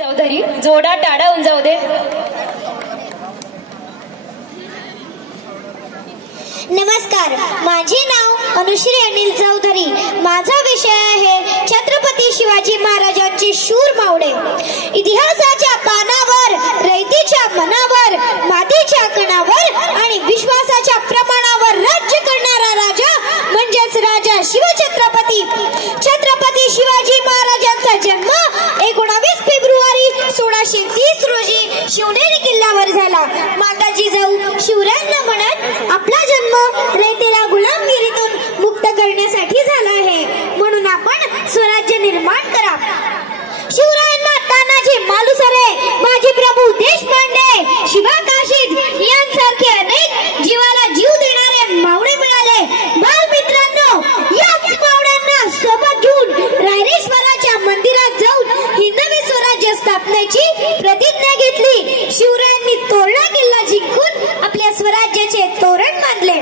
चौधरी जोडा टाळा उंचावू दे। नमस्कार, माझे नाव अनुश्री अनिल चौधरी। माझा विषय आहे छत्रपती शिवाजी महाराजांचे शूर मावळे। इतिहासाच्या पानावर, रयतेच्या मनावर, मातीच्या कणावर आणि विश्वासाच्या प्रमाणावर राज्य करणारा राजा म्हणजेच राजा शिवछत्रपती छत्रपती शिवाजी महाराजांचा जन्म 19 फेब्रुवारी 1630 रोजी शिवनेरी किल्ल्यावर झाला। माता जिजाऊ शिवरायांना म्हणत आपला जन्म रयतेला गुलामगिरीतून मुक्त करण्यासाठी झाला आहे, म्हणून आपण स्वराज्य निर्माण करा। शिवरायांना तानाजी मालुसरे, बाजीप्रभू देशपांडे, शिवा काशीद यांसारखे अनेक जीवाला जीव देणारे मावळे मिळाले। बालमित्रांनो, याच मावळ्यांना सोबत घेऊन रायरेश्वराच्या मंदिरात जाऊन हिंदवी स्वराज्य स्थापनेची प्रतिज्ञा घेतली। शिवरायांनी तोरणा किल्ला जिंकून आपल्या स्वराज्याचे तोरण बांधले।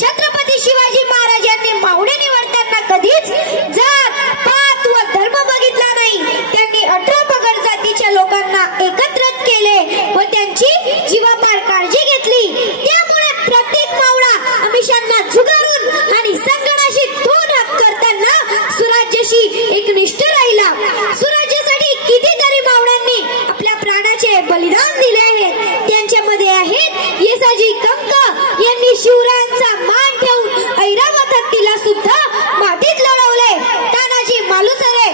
छत्रपती शिवाजी महाराजांनी मावळे निवडताना कधीच जात पात व धर्म बघितला नाही। त्यांनी 18 पगड जातीच्या लोकांना एकत्रित केले व त्यांची जीवापाड काळजी घेतली। त्यामुळे प्रत्येक मावळा आमिषांना झुगारून आणि संगणाशी दोन हात करताना स्वराज्याशी एकनिष्ठ राहिला। स्वराज्यासाठी कितीतरी मावळ्यांनी आपल्या प्राणाचे बलिदान दिले आहे। त्यांच्यामध्ये आहेत येसाजी कंक यांनी शिवरायांचा मान ठेवून ऐरावत हत्तीला सुद्धा मातीत लढवले। तानाजी मालुसरे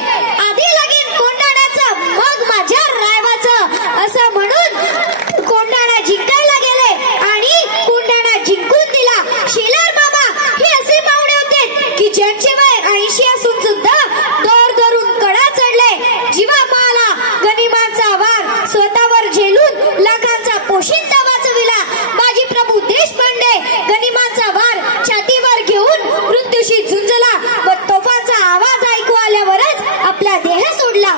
आधी लगीन कोंढाण्याचं मग माझ्या रायबाचं असं म्हणून कोंढाणा जिंकायला गेले आणि कोंढाणा जिंकून दिला। शेलार मामा हे असे मावळे होते की ज्यांचे वय 80 असून सुद्धा दोर धरून कडा चढले। जीवा माला गनिमांचा वार स्वतःवर झेलून लाखांचा पोशिंदा वाचविला। बाजीप्रभू देशपांडे गनिमांचा वार छातीवर घेऊन मृत्यूशी झुंजला व तोफांचा आवाज ऐकू आल्यावरच आपला देह सोडला।